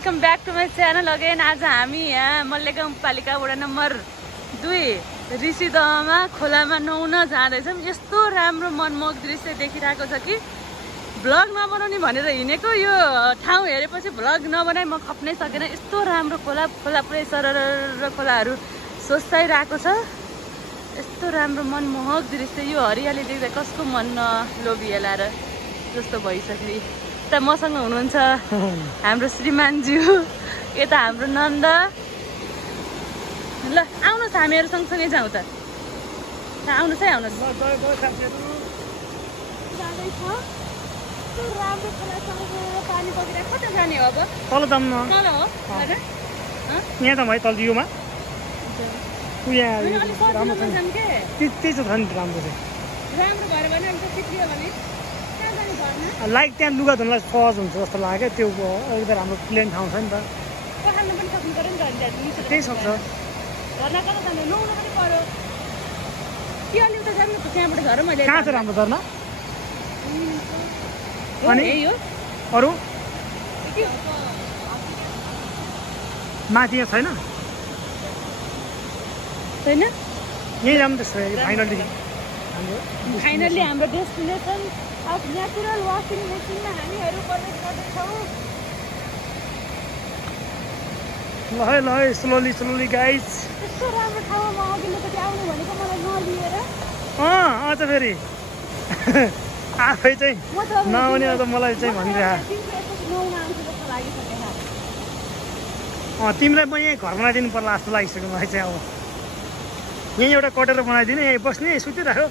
Welcome back to my channel again. आज हामी यहाँ मल्लेगाउँ पालिका वडा नम्बर 2 ऋषिदहमा खोलामा नुहाउन जाँदैछौँ। यस्तो राम्रो मनमोहक दृश्य देखिरहेको छ कि भ्लग नबनाउने भनेर हिँडेको, यो ठाउँ हेरेपछि भ्लग नबनाइ म खप्नै सकेन। यस्तो राम्रो खोला पुरै सरर खोलाहरू सोच्ताइरहेको छ। यस्तो राम्रो मनमोहक दृश्य, यो हरियाली देख्दा कसको मन लोभिएला र जस्तो भइसक्यो। यता मसँग हुनुहुन्छ हाम्रो श्रीमानज्यू, यता हाम्रो नन्द। ल आउनुहोस् हामीहरू सँगसँगै जाउँ त। आउनुहोस् है, आउनुहोस्। राम्रो खोला पानी बगिरहेको कता जाने हो अब? तल जाऊँ न। तल हो यहाँ त भयो तल जिउमा राम्रो त्यही छ नि राम्रो चाहिँ। राम्रो भएर भने अन्त चिप्लियो भने कहाँ जाने घरमा? लाइक त्यहाँ लुगा धुनलाई सहज हुन्छ जस्तो लाग्यो। त्यो एकदम हाम्रो प्लेन ठाउँ छ नि त, पखाल्नु पनि सक्नु पऱ्यो नि त। त्यही सक्छ। झर्ना कता जाने? नुहाउनु पनि पऱ्यो कि अलि उता जानु त, त्यहाँबाट झर मैले। कहाँ छ राम्रो झर्ना? अनि यही हो। अरू माथि यहाँ छैन? छैन, यहीँ जाऊँ त्यसो फाइनल्ली हाम्रो डेस्टिनेसन अफ नेचुरल वासिङ मेसिनमा हामीहरू प्रवेश गर्दैछौँ। ल स्लोली गाइज। यस्तो राम्रो ठाउँमा म अघिल्लोचोटि आउनु भनेको मलाई नलिएर। अझ फेरि आफै चाहिँ नआउने त मलाई चाहिँ भनिरहेको। तिमीलाई म यहीँ घर बनाइदिनु पर्ला जस्तो लागिसक्यो मलाई चाहिँ। अब यहीँ एउटा कटेर बनाइदिने, यहीँ बस्ने, सुतिराख्यो,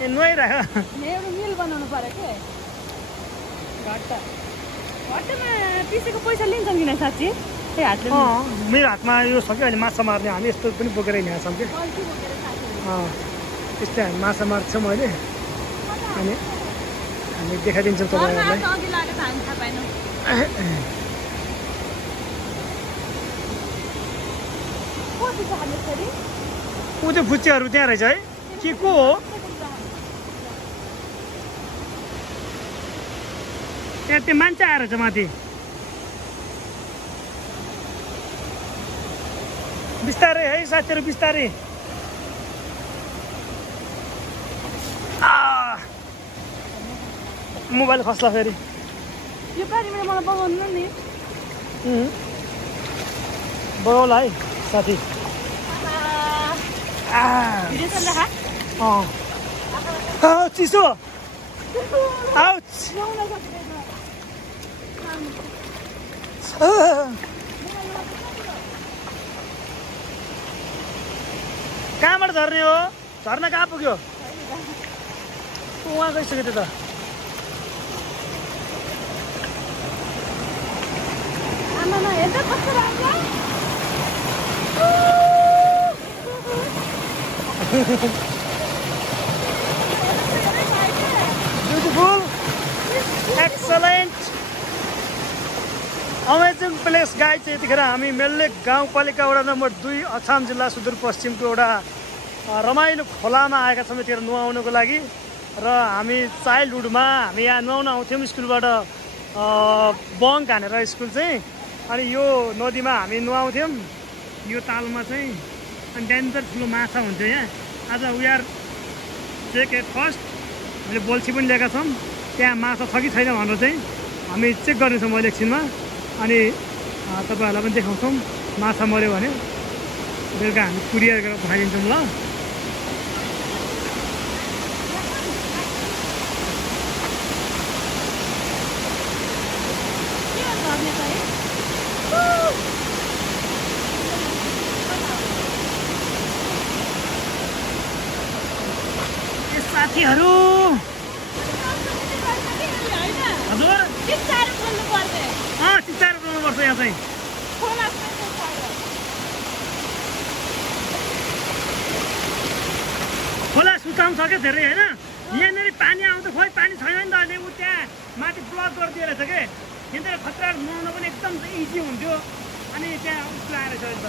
यहाँ नुहाइराख्यो। एउटा मिल बनाउनु पर्यो के घट्टामा पिसेको पैसा लिन्छौँ किन साँच्ची? त्यही हातले मेरो हातमा यो छ कि अहिले माछा मार्ने, हामी यस्तो पनि बोकेर हिँडेका छौँ कि त्यस्तै हामी माछा मार्छौँ अहिले। अनि हामी देखाइदिन्छौँ तपाईँहरूलाई। ऊ त्यो फुच्चेहरू त्यहाँ रहेछ है, के को हो? त्यहाँ त्यो मान्छे आएर छ माथि। बिस्तारै है साथीहरू, बिस्तारै। मोबाइल खस्ला फेरि। यो पानीबाट मलाई बगाउनु नि। बगाउला है साथी। चिसो। कहाँबाट झर्ने हो? झर्ना कहाँ पुग्यो? उहाँ गइसक्यो त्यो त। आमामा हेर्दा कस्तो राम्रो। Beautiful, excellent, amazing place guys. यतिखेर हामी मेल्ले गाउँपालिका वडा नम्बर 2 अछाम जिल्ला सुदूरपश्चिमको एउटा रमाइलो खोलामा आएका छौँ यतिखेर नुहाउनको लागि। र हामी चाइल्डहुडमा हामी यहाँ नुहाउन आउँथ्यौँ स्कुलबाट, बङ्क हानेर स्कुल चाहिँ। अनि यो नदीमा हामी नुहाउँथ्यौँ, यो तालमा चाहिँ। अनि त्यहाँनिर ठुलो माछा हुन्थ्यो यहाँ। आज we are check at first, हामीले बोल्छी पनि ल्याएका छौँ। त्यहाँ माछा छ कि छैन भनेर चाहिँ हामी चेक गर्नेछौँ अहिले एकछिनमा। अनि तपाईँहरूलाई पनि देखाउँछौँ। माछा मऱ्यो भने बेलुका हामी कुरियर गरेर पठाइदिन्छौँ। ल साथीहरू, हजुर चिच्चाएर बोल्नुपर्छ यहाँ चाहिँ। खोला सुकाउँछ क्या धेरै होइन। यहाँनिर पानी आउँदा खोइ पानी छैन नि त अहिले। ऊ त्यहाँ माथि ब्लक गरिदिएर छ कि, यहाँनिर खतरा नुहाउन पनि एकदम इजी हुन्थ्यो। अनि त्यहाँ उसको आएर छ त।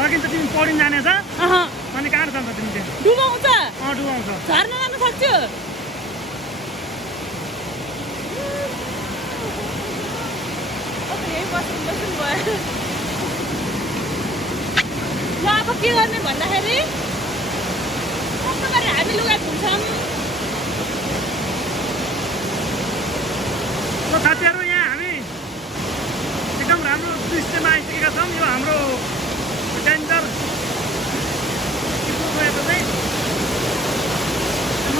सकिन्छ, तिमी पढिन जाने छ अनि झर्न जान सक्छु यही बस्नु भयो ल अब के गर्ने भन्दाखेरि कस्तो गरेर हामी लुगा धुन्छौँ साथीहरू यहाँ हामी एकदम राम्रो दृश्यमा आइसकेका छौँ यो हाम्रो डेन्जर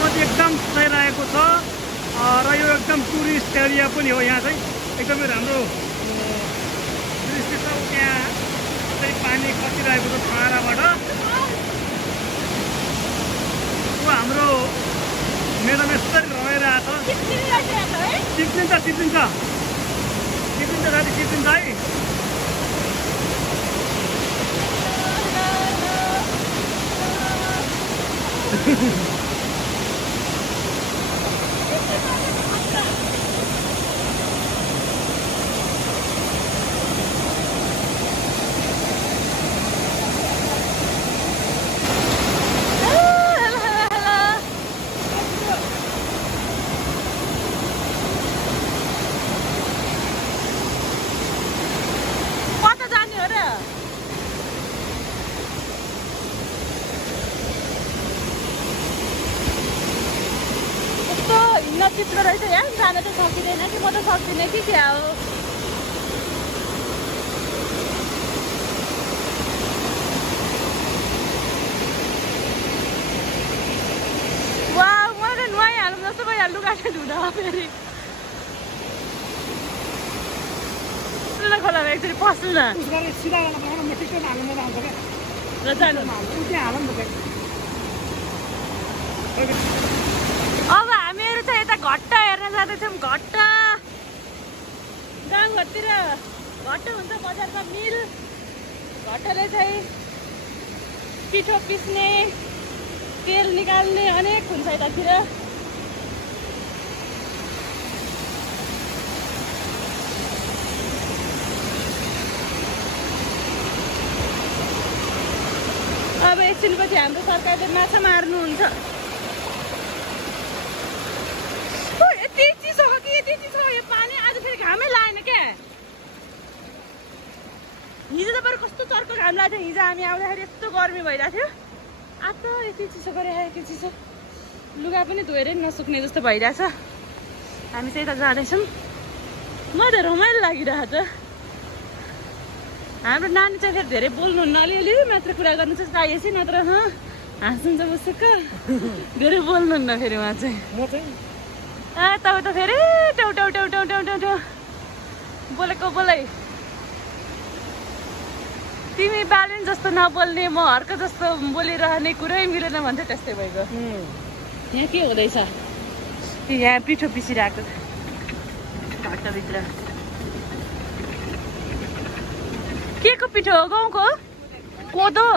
नदी एकदम सुहाइरहेको छ र यो एकदम टुरिस्ट एरिया पनि हो यहाँ चाहिँ एकदमै राम्रो दृश्य छ त्यहाँ पानी खसिरहेको छ छाँडाबाट हाम्रो मेडम यसरी रमाइरहेछ चिप्लिन्छ साथी चिप्लिन्छ है चिप्लो रहेछ यहाँ जान त सकिँदैन कि म त सक्दिनँ कि क्या हो वा मैले नुहाइहालौँ जस्तो भइहाल्नु लुगा धुँदा फेरि खोलामा एकचोटि पस्नु न र जानु अब हामीहरू चाहिँ यता घट्टा हेर्न जाँदैछौँ घट्टा गाउँघरतिर घट्टा हुन्छ बजारमा मिल घट्टाले चाहिँ पिठो पिस्ने तेल निकाल्ने अनेक हुन्छ यतातिर अब एकछिनपछि हाम्रो सरकारले माछा मार्नुहुन्छ यति चिसो हो कि यति चिसो यो पानी आज फेरि घामै लागेन क्या हिजो त बरु कस्तो चर्को घाम लाग्थ्यो हिजो हामी आउँदाखेरि यस्तो गर्मी भइरहेको थियो आज त यति चिसो गरिरहेको चिसो लुगा पनि धोएर नसुक्ने जस्तो भइरहेछ हामी चाहिँ यता जाँदैछौँ म त रमाइलो लागिरहेको छ हाम्रो नानी चाहिँ फेरि धेरै बोल्नुहुन्न अलिअलि मात्र कुरा गर्नु चाहिँ चाहिएपछि नत्र हाँस्नुहुन्छ मुसुक्क धेरै बोल्नुहुन्न फेरि उहाँ चाहिँ तपाईँ त फेरि टाउ टाउ टाउ टाउ टाउ टाउ टाउ बोलेको बोलै तिमी बालिन जस्तो नबोल्ने म हर्क जस्तो बोलिरहने कुरै मिलेन भन्छ त्यस्तै भइगयो यहाँ के हुँदैछ यहाँ पिठो पिसिरहेको घट्टाभित्र के को पिठो हो गाउँको कोदो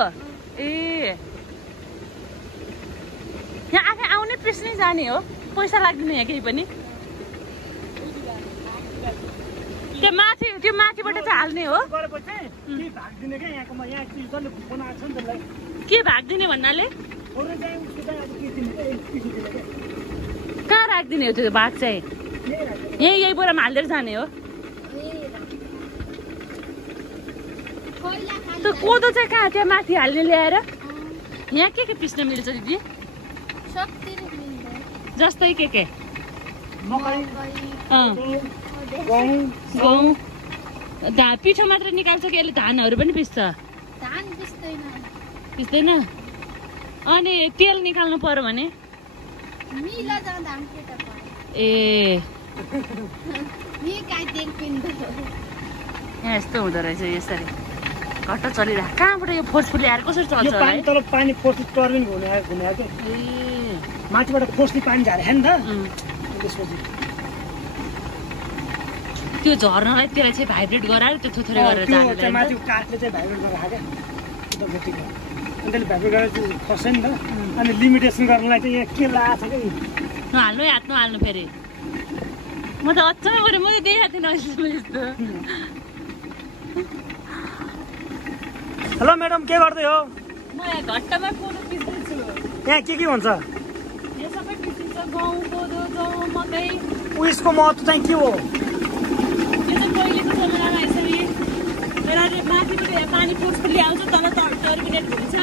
ए यहाँ आफै आउने पिस्नै जाने हो पैसा लाग्दैन यहाँ केही पनि त्यो माथिबाट चाहिँ हाल्ने हो के भाग दिने भन्नाले कहाँ राखिदिने हो त्यो भाग चाहिँ यही बोरामा हालेर जाने हो त्यो कोदो चाहिँ कहाँ त्यहाँ माथि हाल्ने ल्याएर यहाँ के पिस्न मिल्छ दिदी जस्तै के गहुँ पिठो मात्र निकाल्छ कि यसले धानहरू पनि पिस्छ पिस्दैन अनि तेल निकाल्नु पर्यो भने ए यहाँ यस्तो हुँदो रहेछ यसरी घट्टा चलिरहेको कहाँबाट यो फोर्सफुली आएर कसरी चल्छ पानी फोर्सफुल टर्बिन घुमाएको ए माथिबाट फोर्सली पानी झारेको नि त त्यसपछि त्यो झर्नलाई त्यसलाई चाहिँ भाइब्रेट गराएर त्यो थोथोरै गरेर जाने माथि काठले चाहिँ भाइब्रेट गरेर राख्यो क्या अनि त्यसले भाइब्रेट गरेर खस्छ नि त अनि लिमिटेसन गर्नलाई चाहिँ यहाँ के लाग्छ कि नहाल्नु हात नहाल्नु फेरि म त अचम्मै पऱ्यो मैले देखाएको थिएन यस्तो हेलो म्याडम के गर्दै हो म यहाँ घट्टामा कोदो पिस्दैछु यहाँ के हुन्छ गहुँ कोदो जौ मकै उयसको महत्त्व चाहिँ के हो? यो चाहिँ पहिलेको जमानामा यसरी माथिबाट पानी फोर्सफुल्ली आउँछ तल टर्मिनेट हुन्छ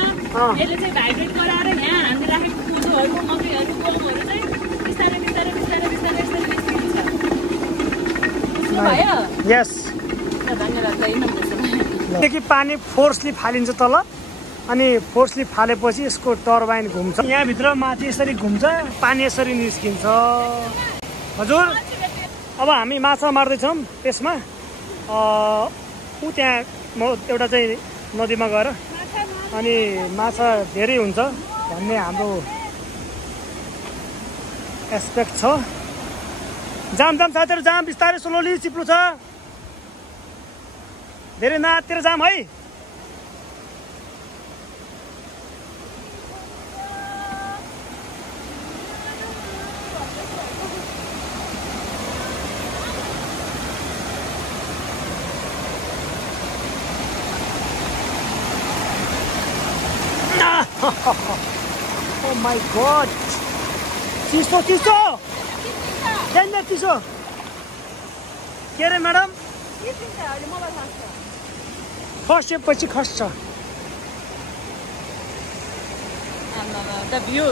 यसले चाहिँ भाइब्रेट गराएर यहाँ हामीले राखेको कोदोहरू मकैहरू गहुँहरू चाहिँ बिस्तारै बिस्तारै बिस्तारै बिस्तारै बिस्तारै निस्किन्छ बुझ्नु भयो? यस। धन्यवाद ल कि पानी फोर्सली फालिन्छ तल अनि फोर्सली फालेपछि यसको टर्बाइन घुम्छ यहाँभित्र माथि यसरी घुम्छ पानी यसरी निस्किन्छ। हजुर अब हामी माछा मार्दैछौँ त्यसमा ऊ त्यहाँ म एउटा चाहिँ नदीमा गएर अनि माछा धेरै हुन्छ भन्ने हाम्रो एस्पेक्ट छ। जाम जाम साथीहरू जाम बिस्तारै स्लोली चिप्लो छ धेरै नातिर जाम है। Oh my god! चिसो चिसो डेन्जर चिसो के अरे म्याडम खसेपछि खस्छ। The view